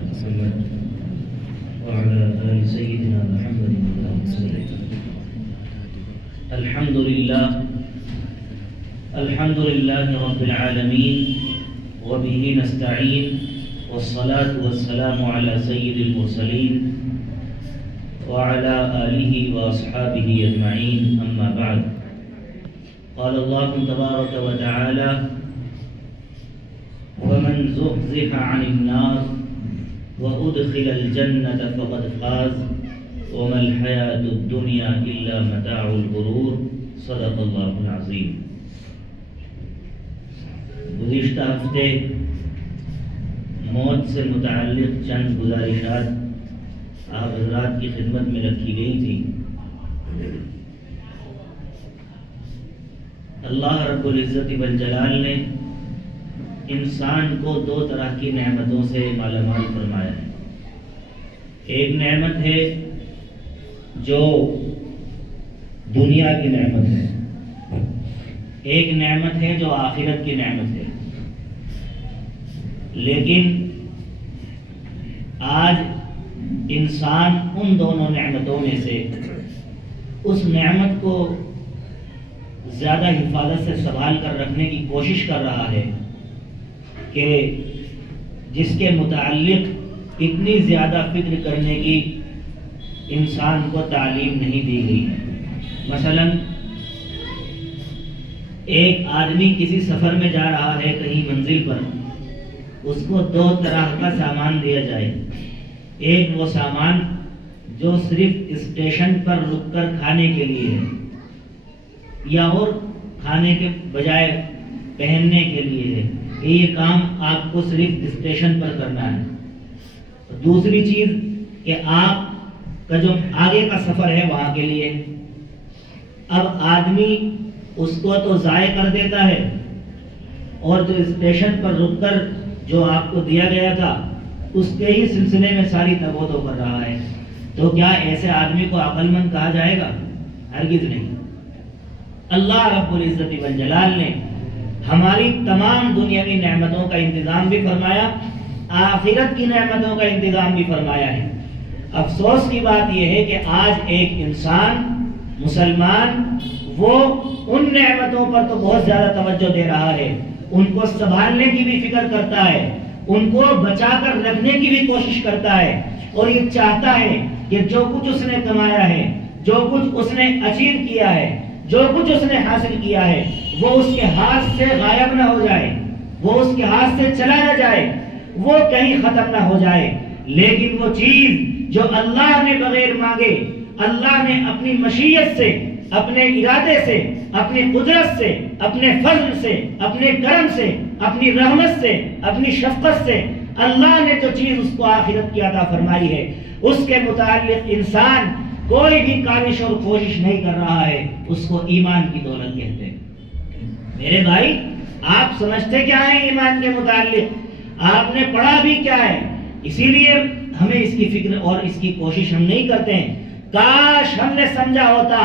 محمد وعلى آل سيدنا محمد اللهم صل الحمد لله رب العالمين وبه نستعين والصلاة والسلام على سيد المرسلين وعلى آله وأصحابه أجمعين أما بعد قال الله تبارك وتعالى ومن زحزح عن النار وأدخل الجنة فقد فاز وما الحياة الدنيا إلا متاع الغرور صدق الله العظيم۔ گزشتہ ہفتے موت سے متعلق چند گزارشات آپ حضرات کی خدمت میں رکھی گئی تھی۔ اللہ رب العزت والجلال نے انسان کو دو طرح کی نعمتوں سے مالا مال فرمایا ہے۔ ایک نعمت ہے جو دنیا کی نعمت ہے، ایک نعمت ہے جو آخرت کی نعمت ہے۔ لیکن آج انسان ان دونوں نعمتوں میں سے اس نعمت کو زیادہ حفاظت سے سنبھال کر رکھنے کی کوشش کر رہا ہے کہ جس کے متعلق اتنی زیادہ فکر کرنے کی انسان کو تعلیم نہیں دی گئی ہے۔ مثلا ایک آدمی کسی سفر میں جا رہا ہے کہیں منزل پر، اس کو دو طرح کا سامان دیا جائے۔ ایک وہ سامان جو صرف اسٹیشن پر رک کر کھانے کے لیے ہے، یا اور کھانے کے بجائے پہننے کے لیے ہے، یہ کام آپ کو صرف اسٹیشن پر کرنا ہے۔ دوسری چیز کہ آپ کا جو آگے کا سفر ہے وہاں کے لیے۔ اب آدمی اس کو تو ضائع کر دیتا ہے، اور جو اسٹیشن پر رک کر جو آپ کو دیا گیا تھا اس کے ہی سلسلے میں ساری تباہ کر رہا ہے۔ تو کیا ایسے آدمی کو عقل مند کہا جائے گا؟ ہرگز نہیں۔ اللہ رب العزت والجلال نے ہماری تمام دنیاوی نعمتوں کا انتظام بھی فرمایا، آخرت کی نعمتوں کا انتظام بھی فرمایا ہے۔ افسوس کی بات یہ ہے کہ آج ایک انسان مسلمان وہ ان نعمتوں پر تو بہت زیادہ توجہ دے رہا ہے، ان کو سنبھالنے کی بھی فکر کرتا ہے، ان کو بچا کر رکھنے کی بھی کوشش کرتا ہے، اور یہ چاہتا ہے کہ جو کچھ اس نے کمایا ہے، جو کچھ اس نے اچیو کیا ہے، جو کچھ اس نے حاصل کیا ہے، وہ اس کے ہاتھ سے غائب نہ ہو جائے، وہ اس کے ہاتھ سے چلا نہ جائے، وہ کہیں ختم نہ ہو جائے۔ لیکن وہ چیز جو اللہ نے بغیر مانگے، اللہ نے اپنی مشیت سے، اپنے ارادے سے، اپنی قدرت سے، اپنے فضل سے، اپنے کرم سے، اپنی رحمت سے، اپنی شفقت سے اللہ نے جو چیز اس کو آخرت کی عطا فرمائی ہے، اس کے متعلق انسان کوئی بھی کاوش اور کوشش نہیں کر رہا ہے، اس کو ایمان کی دولت کہتے ہیں۔ میرے بھائی، آپ سمجھتے کیا ہیں ایمان کے متعلق؟ آپ نے پڑھا بھی کیا ہے؟ اسی لیے ہمیں اس کی فکر اور اس کی کوشش ہم نہیں کرتے ہیں۔ کاش ہم نے سمجھا ہوتا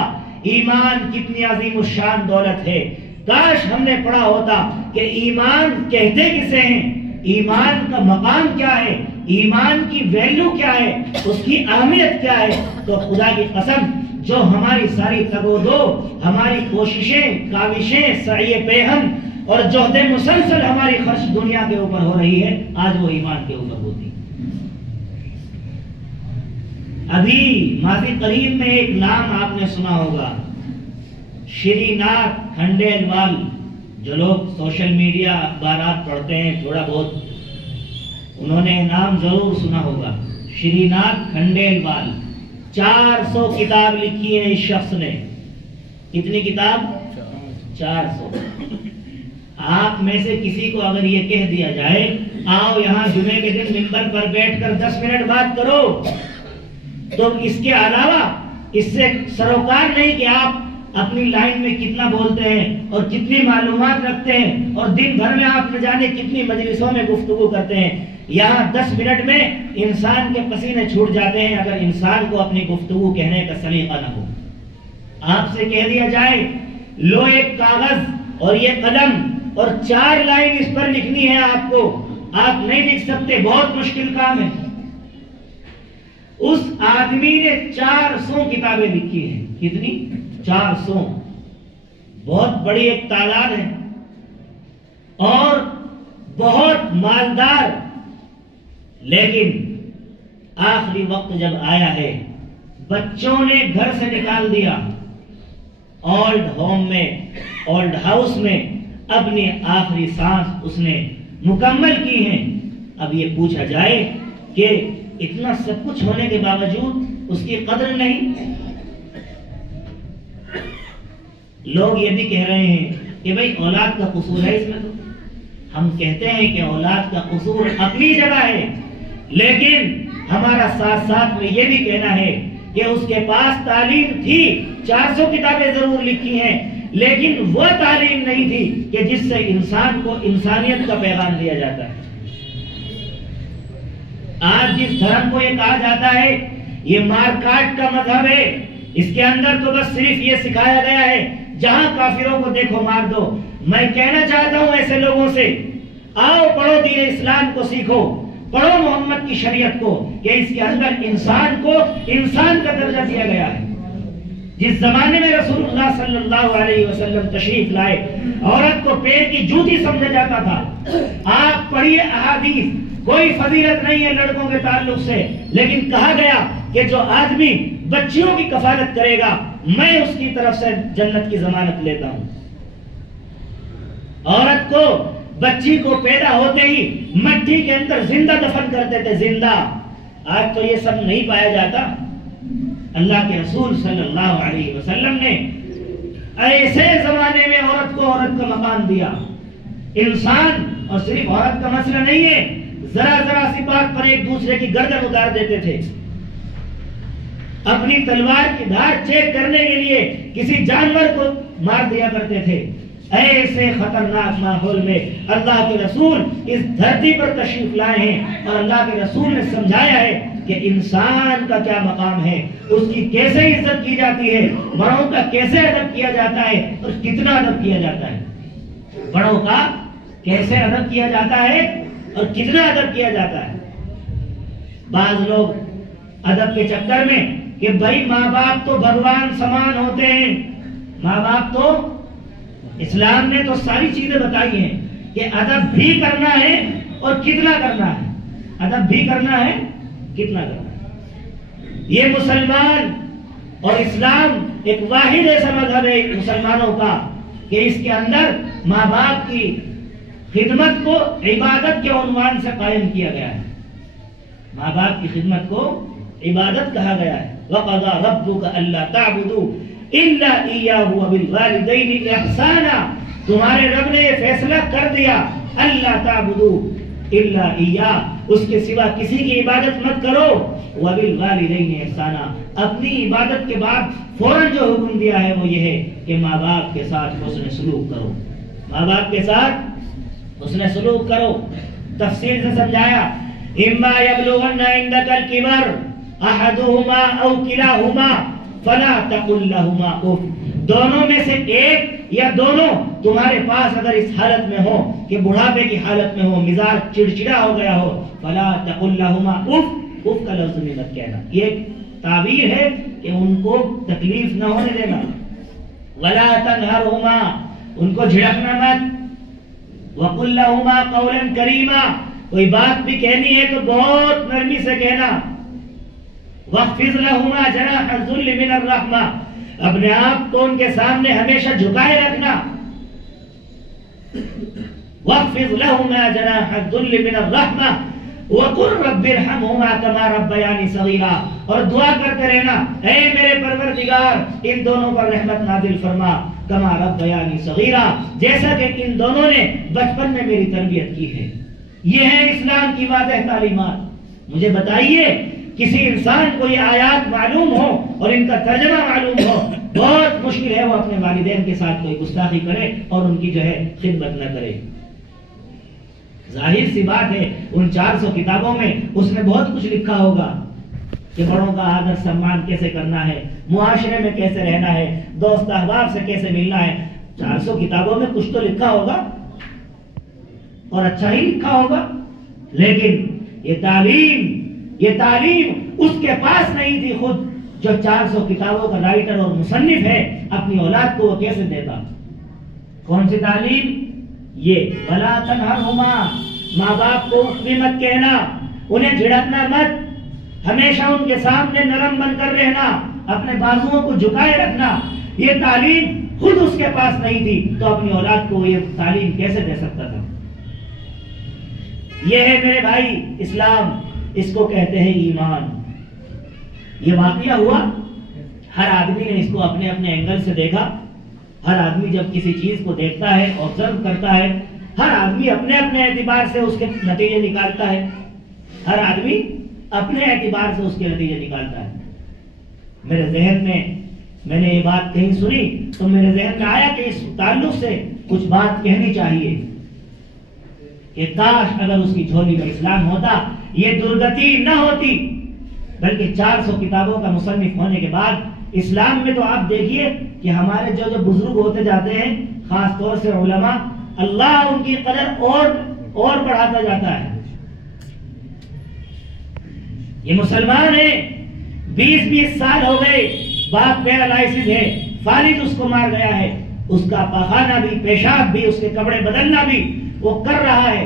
ایمان کتنی عظیم الشان دولت ہے، کاش ہم نے پڑھا ہوتا کہ ایمان کہتے کسے ہیں، ایمان کا مقام کیا ہے، ایمان کی ویلیو کیا ہے، اس کی اہمیت کیا ہے، تو خدا کی قسم جو ہماری ساری تگ و دو، ہماری کوششیں، کاوشیں، سعی پیہم اور جہد مسلسل ہماری خرچ دنیا کے اوپر ہو رہی ہے، آج وہ ایمان کے اوپر ہوتی۔ ابھی ماضی قریب میں ایک نام آپ نے سنا ہوگا، شری ناتھ کھنڈیلوال۔ جو لوگ سوشل میڈیا اخبارات پڑھتے ہیں تھوڑا بہت انہوں نے نام ضرور سنا ہوگا، شری ناتھ کھنڈیلوال۔ 400 کتاب لکھی ہے اس شخص نے۔ کتنی کتاب؟ 400۔ آپ میں سے کسی کو اگر یہ کہہ دیا جائے آؤ یہاں جمعے کے دن منبر پر بیٹھ کر 10 منٹ بات کرو، تو اس کے علاوہ اس سے سروکار نہیں کہ آپ اپنی لائن میں کتنا بولتے ہیں اور کتنی معلومات رکھتے ہیں، اور دن بھر میں آپ نہ جانے کتنی مجلسوں میں گفتگو کرتے ہیں۔ یہاں 10 منٹ میں انسان کے پسینے چھوٹ جاتے ہیں اگر انسان کو اپنی گفتگو کہنے کا سلیقہ نہ ہو۔ آپ سے کہہ دیا جائے لو ایک کاغذ اور یہ قلم اور 4 لائن اس پر لکھنی ہے، آپ کو، آپ نہیں لکھ سکتے، بہت مشکل کام ہے۔ اس آدمی نے 400 کتابیں لکھی ہیں. کتنی؟ 400. بہت بڑی ایک تعداد ہے اور بہت مالدار. لیکن آخری وقت جب آیا ہے بچوں نے گھر سے نکال دیا. اولڈ ہوم میں، اولڈ ہاؤس میں اپنی آخری سانس اس نے مکمل کی ہیں. اب یہ پوچھا جائے کہ اتنا سب کچھ ہونے کے باوجود اس کی قدر نہیں. لوگ یہ بھی کہہ رہے ہیں کہ بھئی اولاد کا قصور ہے اس میں. تو ہم کہتے ہیں کہ اولاد کا قصور اپنی جگہ ہے، لیکن ہمارا ساتھ ساتھ میں یہ بھی کہنا ہے کہ اس کے پاس تعلیم تھی. 400 کتابیں ضرور لکھی ہیں، لیکن وہ تعلیم نہیں تھی کہ جس سے انسان کو انسانیت کا پیغام دیا جاتا ہے. آج جس دھرم کو یہ کہا جاتا ہے یہ مار کاٹ کا مذہب ہے، اس کے اندر تو بس صرف یہ سکھایا گیا ہے جہاں کافروں کو دیکھو مار دو. میں کہنا چاہتا ہوں ایسے لوگوں سے، آؤ پڑھو دین اسلام کو، سیکھو، پڑھو محمد کی شریعت کو کہ اس کے اندر انسان کو انسان کا درجہ دیا گیا ہے. جس زمانے میں رسول اللہ صلی اللہ علیہ وسلم تشریف لائے عورت کو پیر کی جوتی سمجھا جاتا تھا. آپ پڑھیے احادیث، کوئی فضیلت نہیں ہے لڑکوں کے تعلق سے، لیکن کہا گیا کہ جو آدمی بچیوں کی کفالت کرے گا میں اس کی طرف سے جنت کی ضمانت لیتا ہوں. عورت کو، بچی کو پیدا ہوتے ہی مٹی کے اندر زندہ دفن کرتے تھے، زندہ. آج تو یہ سب نہیں پایا جاتا. اللہ کے رسول صلی اللہ علیہ وسلم نے ایسے زمانے میں عورت کو عورت کا مقام دیا. انسان، اور صرف عورت کا مسئلہ نہیں ہے، ذرا ذرا سی بات پر ایک دوسرے کی گردن اتار دیتے تھے. اپنی تلوار کی دھار چیک کرنے کے لیے کسی جانور کو مار دیا کرتے تھے. ایسے خطرناک ماحول میں اللہ کے رسول اس دھرتی پر تشریف لائے ہیں اور اللہ کے رسول نے سمجھایا ہے کہ انسان کا کیا مقام ہے، اس کی کیسے عزت کی جاتی ہے، بڑوں کا کیسے ادب کیا جاتا ہے اور کتنا ادب کیا جاتا ہے. بڑوں کا کیسے ادب کیا جاتا ہے اور کتنا ادب کیا جاتا ہے. بعض لوگ ادب کے چکر میں کہ بھائی ماں باپ تو بھگوان سمان ہوتے ہیں، ماں باپ تو، اسلام نے تو ساری چیزیں بتائی ہیں کہ ادب بھی کرنا ہے اور کتنا کرنا ہے. ادب بھی کرنا ہے، کتنا کرنا ہے. یہ مسلمان اور اسلام ایک واحد ایسا مذہب ہے مسلمانوں کا کہ اس کے اندر ماں باپ کی خدمت کو عبادت کے عنوان سے قائم کیا گیا ہے. ماں باپ کی خدمت کو عبادت کہا گیا ہے. وَقَضَى رَبُّكَ أَلَّا تَعْبُدُوا إِلَّا إِيَّاهُ وَبِالْوَالِدَيْنِ إِحْسَانًا. تمہارے رب نے یہ فیصلہ کر دیا، اللہ تعبدوا الا إِيَّاهُ، اس کے سوا کسی کی عبادت مت کرو. وَبِالْوَالِدَيْنِ إِحْسَانًا، اپنی عبادت کے بعد فوراً جو حکم دیا ہے وہ یہ ہے کہ ماں باپ کے ساتھ حسن سلوک کرو. ماں باپ کے ساتھ حسن سلوک کرو. تفصیل سے سمجھایا، اما یبلغن عندک الکبر احدهما او کلاهما فلا تقل لهما اف. دونوں میں سے ایک یا دونوں تمہارے پاس اگر اس حالت میں ہو کہ بڑھاپے کی حالت میں ہو، مزاج چڑچڑا ہو گیا ہو، فلا تقل لهما اف. اف کا لفظ نہیں مت کہنا، یہ تعبیر ہے کہ ان کو تکلیف نہ ہونے دینا. ولا تنهرهما، ان کو جھڑکنا مت. وقل لهما قولا کریما، کوئی بات بھی کہنی ہے تو بہت نرمی سے کہنا. وَخْفِضْ لَهُمَا جَنَاحَ الذُّلِّ مِنَ الرَّحْمَةِ، اپنے آپ کو ان کے سامنے ہمیشہ جھکائے رکھنا. وَخْفِضْ لَهُمَا جَنَاحَ الذُّلِّ مِنَ الرَّحْمَةِ وَقُلْ رَبِّ ارْحَمْهُمَا كَمَا رَبَّيَانِي صَغِيرًا، اور دعا کرتے رہنا، اے میرے پروردگار ان دونوں پر رحمت نازل فرما، کما ربیانی صغیرا، جیسا کہ ان دونوں نے بچپن میں میری تربیت کی ہے. یہ ہے اسلام کی واضح تعلیمات. مجھے بتائیے کسی انسان کو یہ آیات معلوم ہو اور ان کا ترجمہ معلوم ہو، بہت مشکل ہے وہ اپنے والدین کے ساتھ کوئی گستاخی کرے اور ان کی جو ہے خدمت نہ کرے. ظاہر سی بات ہے ان 400 کتابوں میں اس نے بہت کچھ لکھا ہوگا کہ بڑوں کا آدر سمان کیسے کرنا ہے، معاشرے میں کیسے رہنا ہے، دوست احباب سے کیسے ملنا ہے. 400 کتابوں میں کچھ تو لکھا ہوگا اور اچھا ہی لکھا ہوگا، لیکن یہ تعلیم اس کے پاس نہیں تھی خود جو 400 کتابوں کا رائٹر اور مصنف ہے، اپنی اولاد کو وہ کیسے دیتا؟ کون سی تعلیم؟ یہ وَلَا تَنْهَرْهُمَا، ماں باپ کو اف بھی مت کہنا، انہیں جھڑکنا مت، ہمیشہ ان کے سامنے نرم بن کر رہنا، اپنے بازوؤں کو جھکائے رکھنا۔ یہ تعلیم خود اس کے پاس نہیں تھی تو اپنی اولاد کو یہ تعلیم کیسے دے سکتا تھا؟ یہ ہے میرے بھائی اسلام، اس کو کہتے ہیں ایمان۔ یہ واقعہ ہوا، ہر آدمی نے اس کو اپنے اپنے اینگل سے دیکھا۔ ہر آدمی جب کسی چیز کو دیکھتا ہے، آبزرو کرتا ہے، ہر آدمی اپنے اپنے اعتبار سے اس کے نتیجے نکالتا ہے۔ ہر آدمی اپنے اعتبار سے اس کے نتیجے نکالتا ہے۔ میرے ذہن میں نے یہ بات کہیں سنی تو میرے ذہن میں آیا کہ اس تعلق سے کچھ بات کہنی چاہیے کہ کاش اگر اس کی جھولی میں اسلام ہوتا، یہ درگتی نہ ہوتی، بلکہ 400 کتابوں کا مصنف ہونے کے بعد اسلام میں تو آپ دیکھیے کہ ہمارے جو بزرگ ہوتے جاتے ہیں، خاص طور سے علماء، اللہ ان کی قدر اور بڑھاتا جاتا ہے۔ یہ مسلمان ہے، 20 سال ہو گئے، باپ پیرالائسس ہے، والد اس کو مار گیا ہے، اس کا پخانہ بھی، پیشاب بھی، اس کے کپڑے بدلنا بھی وہ کر رہا ہے۔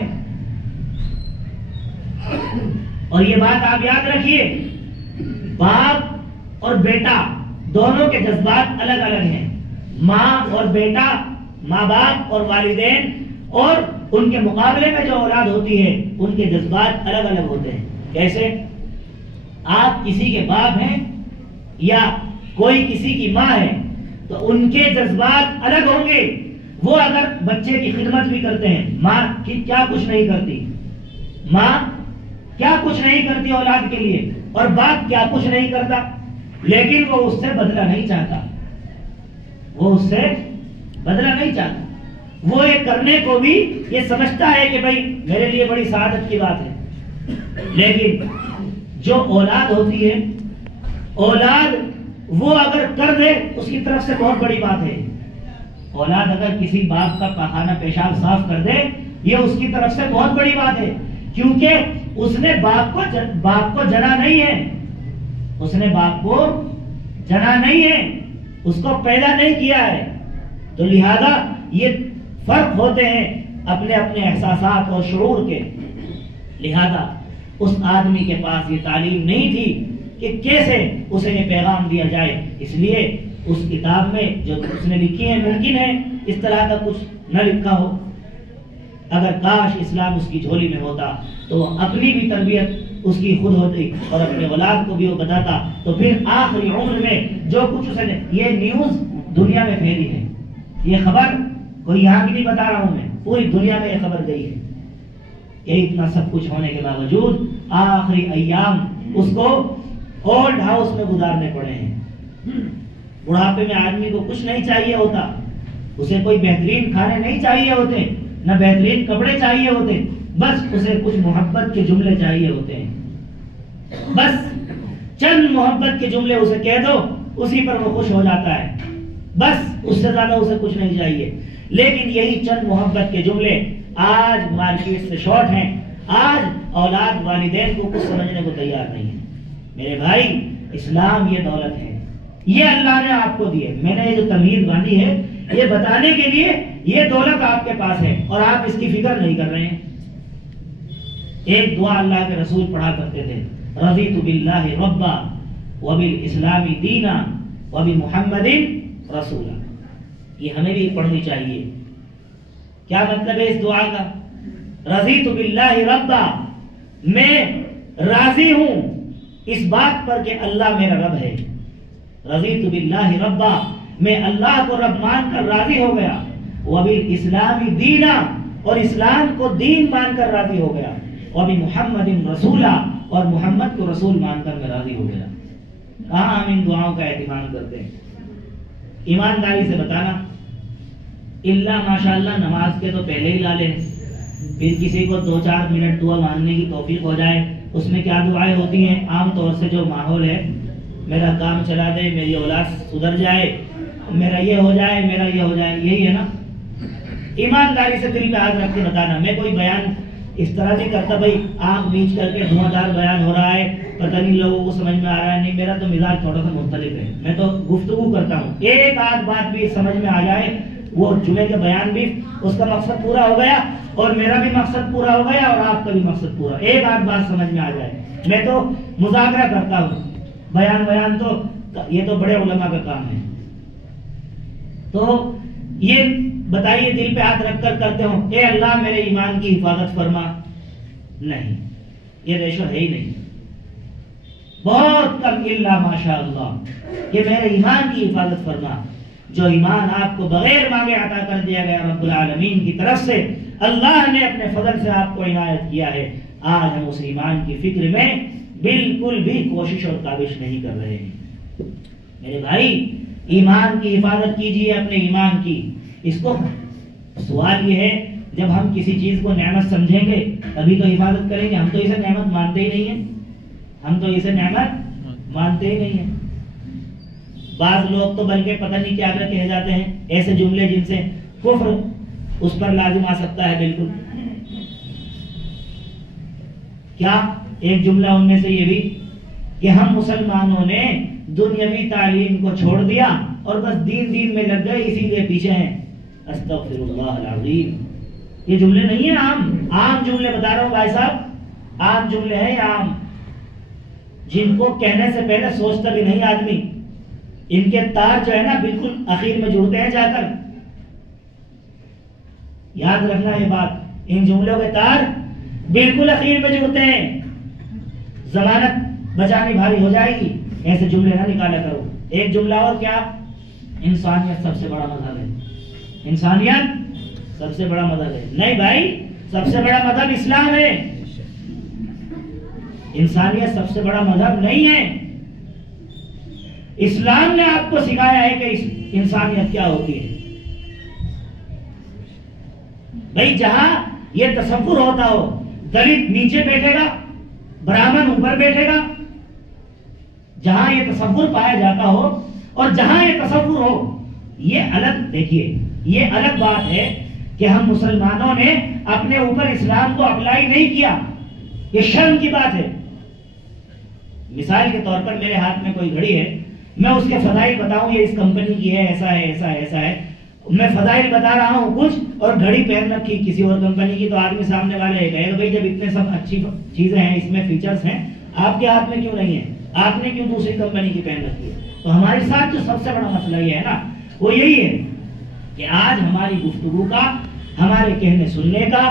اور یہ بات آپ یاد رکھیے، باپ اور بیٹا دونوں کے جذبات الگ الگ ہیں۔ ماں اور بیٹا، ماں باپ اور والدین اور ان کے مقابلے میں جو اولاد ہوتی ہے، ان کے جذبات الگ الگ ہوتے ہیں۔ کیسے؟ آپ کسی کے باپ ہیں یا کوئی کسی کی ماں ہے تو ان کے جذبات الگ ہوں گے۔ وہ اگر بچے کی خدمت بھی کرتے ہیں، ماں کی کیا کچھ نہیں کرتی، ماں کیا کچھ نہیں کرتی اولاد کے لیے، اور باپ کیا کچھ نہیں کرتا، لیکن وہ اس سے بدلہ نہیں چاہتا، وہ اس سے بدلہ نہیں چاہتا۔ وہ یہ کرنے کو بھی یہ سمجھتا ہے کہ بھائی میرے لیے بڑی سعادت کی بات ہے۔ لیکن جو اولاد ہوتی ہے، اولاد وہ اگر کر دے اس کی طرف سے بہت بڑی بات ہے۔ اولاد اگر کسی باپ کا پاخانہ پیشاب صاف کر دے، یہ اس کی طرف سے بہت بڑی بات ہے، کیونکہ اس نے باپ کو جنا نہیں ہے، اس نے باپ کو جنا نہیں ہے، اس کو پیدا نہیں کیا ہے۔ تو لہذا یہ فرق ہوتے ہیں اپنے اپنے احساسات اور شعور کے۔ لہذا اس آدمی کے پاس یہ تعلیم نہیں تھی کہ کیسے اسے یہ پیغام دیا جائے، اس لیے اس کتاب میں جو اس نے لکھی ہے، ممکن ہے اس طرح کا کچھ نہ لکھا ہو۔ اگر کاش اسلام اس کی جھولی میں ہوتا تو وہ اپنی بھی تربیت اس کی خود ہوتی اور اپنے اولاد کو بھی وہ بتاتا، تو پھر آخری عمر میں جو کچھ اسے یہ نیوز دنیا میں پھیلی ہے، یہ خبر کوئی یہاں کی نہیں بتا رہا ہوں میں، پوری دنیا میں یہ خبر گئی ہے کہ اتنا سب کچھ ہونے کے باوجود آخری ایام اس کو اولڈ ہاؤس میں گزارنے پڑے ہیں۔ بڑھاپے میں آدمی کو کچھ نہیں چاہیے ہوتا، اسے کوئی بہترین کھانے نہیں چاہیے ہوتے، نہ بہترین کپڑے چاہیے ہوتے، بس اسے کچھ محبت کے جملے چاہیے ہوتے ہیں۔ بس چند محبت کے جملے اسے کہہ دو، اسی پر وہ خوش ہو جاتا ہے، بس اس سے زیادہ اسے کچھ نہیں چاہیے۔ لیکن یہی چند محبت کے جملے آج مارکیٹ سے شارٹ ہیں۔ آج اولاد والدین کو کچھ سمجھنے کو تیار نہیں ہے۔ میرے بھائی، اسلام یہ دولت ہے، یہ اللہ نے آپ کو دی ہے۔ میں نے یہ جو تمہید باندھی ہے یہ بتانے کے لیے یہ دولت آپ کے پاس ہے اور آپ اس کی فکر نہیں کر رہے ہیں۔ ایک دعا اللہ کے رسول پڑھا کرتے تھے، رضیت باللہ ربا وبالاسلام دینا وبمحمد رسولا۔ یہ ہمیں بھی پڑھنی چاہیے۔ کیا مطلب ہے اس دعا کا؟ رضیت باللہ ربا، میں راضی ہوں اس بات پر کہ اللہ میرا رب ہے۔ رضیت باللہ ربا، میں اللہ کو رب مان کر راضی ہو گیا۔ وبالاسلام دینا، اور اسلام کو دین مان کر راضی ہو گیا۔ وبمحمد رسولا، اور محمد کو رسول مان کر میں راضی ہو گیا۔ کہاں ہم ان دعاؤں کا اہتمام کرتے ہیں؟ ایمانداری سے بتانا، اللہ ماشاءاللہ نماز کے تو پہلے ہی لالے، پھر کسی کو 2-4 منٹ دعا ماننے کی توفیق ہو جائے، اس میں کیا دعائیں ہوتی ہیں؟ عام طور سے جو ماحول ہے، میرا کام چلا دے، میری اولاد سدھر جائے، میرا یہ ہو جائے، میرا یہ ہو جائے، یہی ہے نا؟ ایمانداری سے دل میں ہاتھ رکھ کے بتانا، میں کوئی بیان اس طرح نہیں کرتا بھائی آنکھ میچ کر کے دھواں دار بیان ہو رہا ہے، پتہ نہیں لوگوں کو سمجھ میں آ رہا ہے. نہیں، میرا تو مزاج تھوڑا سا مختلف ہے. میں تو گفتگو کرتا ہوں، ایک آدھ بات بھی سمجھ میں آ جائے، وہ جمعے کے بیان بھی اس کا مقصد پورا ہو گیا، اور میرا بھی مقصد پورا ہو گیا، اور آپ کا بھی مقصد پورا. ایک آدھ بات سمجھ میں آ جائے. میں تو مذاکرہ کرتا ہوں، بیان تو یہ تو بڑے علماء کا کام ہے. تو یہ بتائیے دل پہ ہاتھ رکھ کر کرتے ہوں اے اللہ میرے ایمان کی حفاظت فرما؟ نہیں، یہ ریشو ہے ہی نہیں. بہت کم، الا ماشاء اللہ، کہ میرے ایمان کی حفاظت فرما. جو ایمان آپ کو بغیر مانگے عطا کر دیا گیا رب العالمین کی طرف سے، اللہ نے اپنے فضل سے آپ کو عنایت کیا ہے. آج ہم اس ایمان کی فکر میں بالکل بھی کوشش اور کاوش نہیں کر رہے ہیں. میرے بھائی، ایمان کی حفاظت کیجیے، اپنے ایمان کی. اس کو سوال یہ ہے، جب ہم کسی چیز کو نعمت سمجھیں گے تبھی تو حفاظت کریں گے. ہم تو اسے نعمت مانتے ہی نہیں ہیں، ہم تو اسے نعمت مانتے ہی نہیں ہیں. بعض لوگ تو بلکہ پتہ نہیں کیا کہہ جاتے ہیں، ایسے جملے جن سے کفر اس پر لازم آ سکتا ہے. بالکل کیا ایک جملہ ان میں سے یہ بھی کہ ہم مسلمانوں نے دنیاوی تعلیم کو چھوڑ دیا اور بس دین میں لگ گئے، اسی کے پیچھے ہیں. استغفر اللہ العظیم. یہ جملے نہیں ہیں، عام جملے بتا رہا ہوں بھائی صاحب، عام جملے ہیں، عام، جن کو کہنے سے پہلے سوچتا بھی نہیں آدمی. ان کے تار جو ہے نا بالکل اخیر میں جڑتے ہیں جا کر. یاد رکھنا یہ بات، ان جملوں کے تار بالکل اخیر میں جڑتے ہیں. ضمانت بچانی بھاری ہو جائے گی، ایسے جملے نہ نکالا کرو. ایک جملہ اور، کیا؟ انسانیت سب سے بڑا مذہب ہے. انسانیت سب سے بڑا مذہب ہے. نہیں بھائی، سب سے بڑا مذہب اسلام ہے. انسانیت سب سے بڑا مذہب نہیں ہے. اسلام نے آپ کو سکھایا ہے کہ انسانیت کیا ہوتی ہے. بھائی جہاں یہ تصور ہوتا ہو دلت نیچے بیٹھے گا، برہمن اوپر بیٹھے گا، جہاں یہ تصور پایا جاتا ہو اور جہاں یہ تصور ہو، یہ الگ، دیکھیے یہ الگ بات ہے کہ ہم مسلمانوں نے اپنے اوپر اسلام کو اپلائی نہیں کیا. یہ شرم کی بات ہے. مثال کے طور پر میرے ہاتھ میں کوئی گھڑی ہے، میں اس کے فضائل بتاؤں یہ اس کمپنی کی ہے، ایسا ہے ایسا ہے ایسا ہے. میں فضائل بتا رہا ہوں کچھ اور گھڑی پہن رکھی کسی اور کمپنی کی، تو آدمی سامنے والے یہ کہے گا بھائی جب اتنے سب اچھی چیزیں ہیں، اس میں فیچرز ہیں، آپ کے ہاتھ میں کیوں نہیں ہے؟ آپ نے کیوں دوسری کمپنی کی پہن رکھی ہے؟ تو ہمارے ساتھ جو سب سے بڑا مسئلہ یہ ہے نا، وہ یہی ہے کہ آج ہماری گفتگو کا، ہمارے کہنے سننے کا،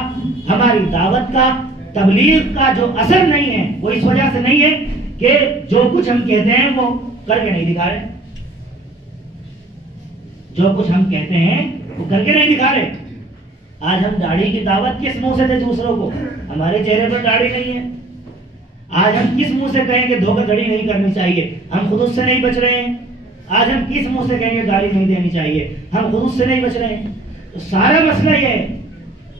ہماری دعوت کا، تبلیغ کا جو اثر نہیں ہے، وہ اس وجہ سے نہیں ہے کہ جو کچھ ہم کہتے ہیں وہ کر کے نہیں دکھا رہے. جو کچھ ہم کہتے ہیں وہ کر کے نہیں دکھا رہے. آج ہم داڑھی کی دعوت کس منہ سے دیں دوسروں کو؟ ہمارے چہرے پر داڑھی نہیں ہے. آج ہم کس منہ سے کہیں کہ دھوکہ دھڑی نہیں کرنی چاہیے؟ ہم خود اس سے نہیں بچ رہے ہیں. آج ہم کس منہ سے کہیں گے گالی نہیں دینی چاہیے؟ ہم خود اس سے نہیں بچ رہے ہیں. تو سارا مسئلہ یہ ہے.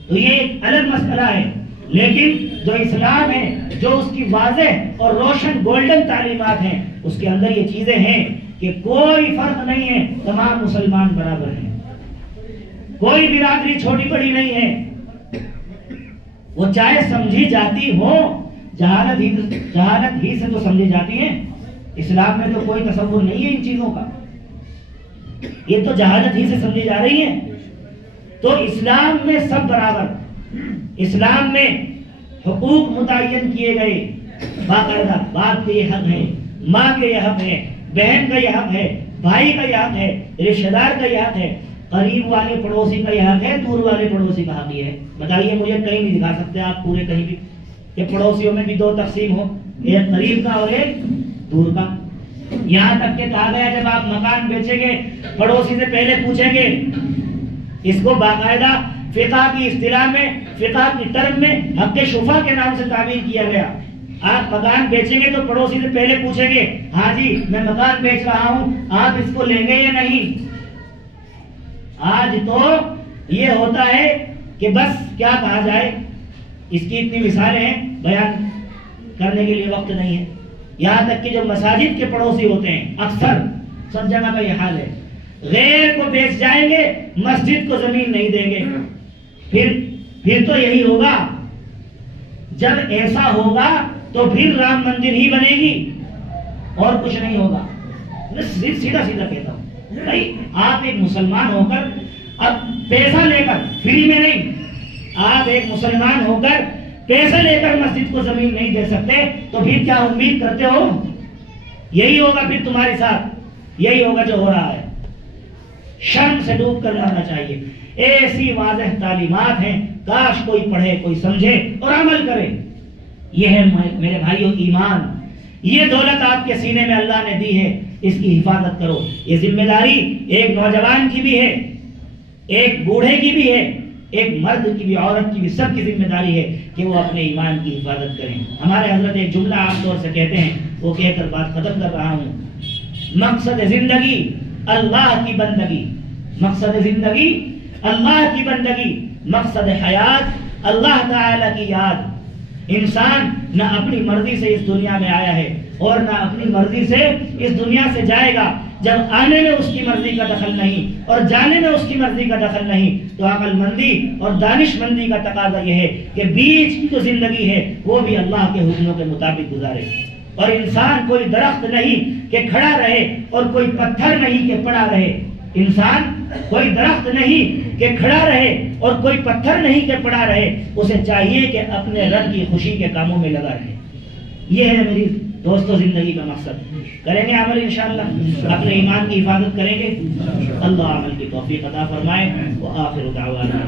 تو یہ ایک الگ مسئلہ ہے، لیکن جو اسلام ہے، جو اس کی واضح اور روشن گولڈن تعلیمات ہیں، اس کے اندر یہ چیزیں ہیں کہ کوئی فرق نہیں ہے، تمام مسلمان برابر ہیں، کوئی برادری چھوٹی بڑی نہیں ہے. وہ چاہے سمجھی جاتی ہو، جہالت ہی سے تو سمجھی جاتی ہیں. اسلام میں تو کوئی تصور نہیں ہے ان چیزوں کا، یہ تو جہالت ہی سے سمجھی جا رہی ہے. تو اسلام میں سب برابر. اسلام میں حقوق متعین کیے گئے باقاعدہ. باپ کے یہ حق ہے، ماں کے یہ حق ہے، بہن کا یہ حق ہے، بھائی کا یہ حق ہے، رشتہ دار کا یہ حق ہے، قریب والے پڑوسی کا یہ حق ہے، دور والے پڑوسی کا حق یہ ہے. بتائیے مجھے کہیں نہیں دکھا سکتے آپ پورے کہیں بھی کہ پڑوسیوں میں بھی دو تقسیم ہو، ایک قریب کا اور ایک دور کا. یہاں تک کہ کہا گیا جب آپ مکان بیچیں گے پڑوسی سے پہلے پوچھیں گے. اس کو باقاعدہ فقہ کی اصطلاح میں، فقہ کی ٹرم میں حق شفا کے نام سے تعبیر کیا گیا. آپ مکان بیچیں گے تو پڑوسی سے پہلے پوچھیں گے ہاں جی میں مکان بیچ رہا ہوں، آپ اس کو لیں گے یا نہیں. آج تو یہ ہوتا ہے کہ بس کیا کہا جائے، اس کی اتنی مثالیں ہیں، بیان کرنے کے لیے وقت نہیں ہے. یہاں تک کہ جو مساجد کے پڑوسی ہوتے ہیں، اکثر سب جگہ کا یہ حال ہے، غیر کو بیچ جائیں گے، مسجد کو زمین نہیں دیں گے. پھر تو یہی ہوگا جب ایسا ہوگا تو پھر رام مندر ہی بنے گی اور کچھ نہیں ہوگا. میں سیدھا سیدھا کہتا ہوں بھائی، آپ ایک مسلمان ہو کر اب پیسہ لے کر، فری میں نہیں، آپ ایک مسلمان ہو کر پیسے لے کر مسجد کو زمین نہیں دے سکتے تو پھر کیا امید کرتے ہو؟ یہی ہوگا پھر تمہارے ساتھ، یہی ہوگا جو ہو رہا ہے. شرم سے ڈوب کر مرنا چاہیے. ایسی واضح تعلیمات ہیں، کاش کوئی پڑھے، کوئی سمجھے اور عمل کرے. یہ ہے میرے بھائیوں ایمان. یہ دولت آپ کے سینے میں اللہ نے دی ہے، اس کی حفاظت کرو. یہ ذمہ داری ایک نوجوان کی بھی ہے، ایک بوڑھے کی بھی ہے، ایک مرد کی بھی، عورت کی بھی، سب کی ذمہ داری ہے کہ وہ اپنے ایمان کی حفاظت کریں. ہمارے حضرت ایک جملہ عام طور سے کہتے ہیں، وہ کہہ کر بات ختم کر رہا ہوں. مقصد زندگی اللہ کی بندگی، مقصد زندگی اللہ کی بندگی، مقصد حیات اللہ تعالی کی یاد. انسان نہ اپنی مرضی سے اس دنیا میں آیا ہے اور نہ اپنی مرضی سے اس دنیا سے جائے گا. جب آنے میں اس کی مرضی کا دخل نہیں اور جانے میں اس کی مرضی کا دخل نہیں تو عقل مندی اور دانش مندی کا تقاضا یہ ہے کہ بیچ کی جو زندگی ہے وہ بھی اللہ کے حکموں کے مطابق گزارے. اور انسان کوئی درخت نہیں کہ کھڑا رہے اور کوئی پتھر نہیں کہ پڑا رہے. انسان کوئی درخت نہیں کہ کھڑا رہے اور کوئی پتھر نہیں کہ پڑا رہے. اسے چاہیے کہ اپنے رب کی خوشی کے کاموں میں لگا رہے. یہ ہے میری دوستو زندگی کا مقصد. کریں گے عمل انشاءاللہ، اپنے ایمان کی حفاظت کریں گے. اللہ عمل کی توفیق عطا فرمائے. وآخر دعوانا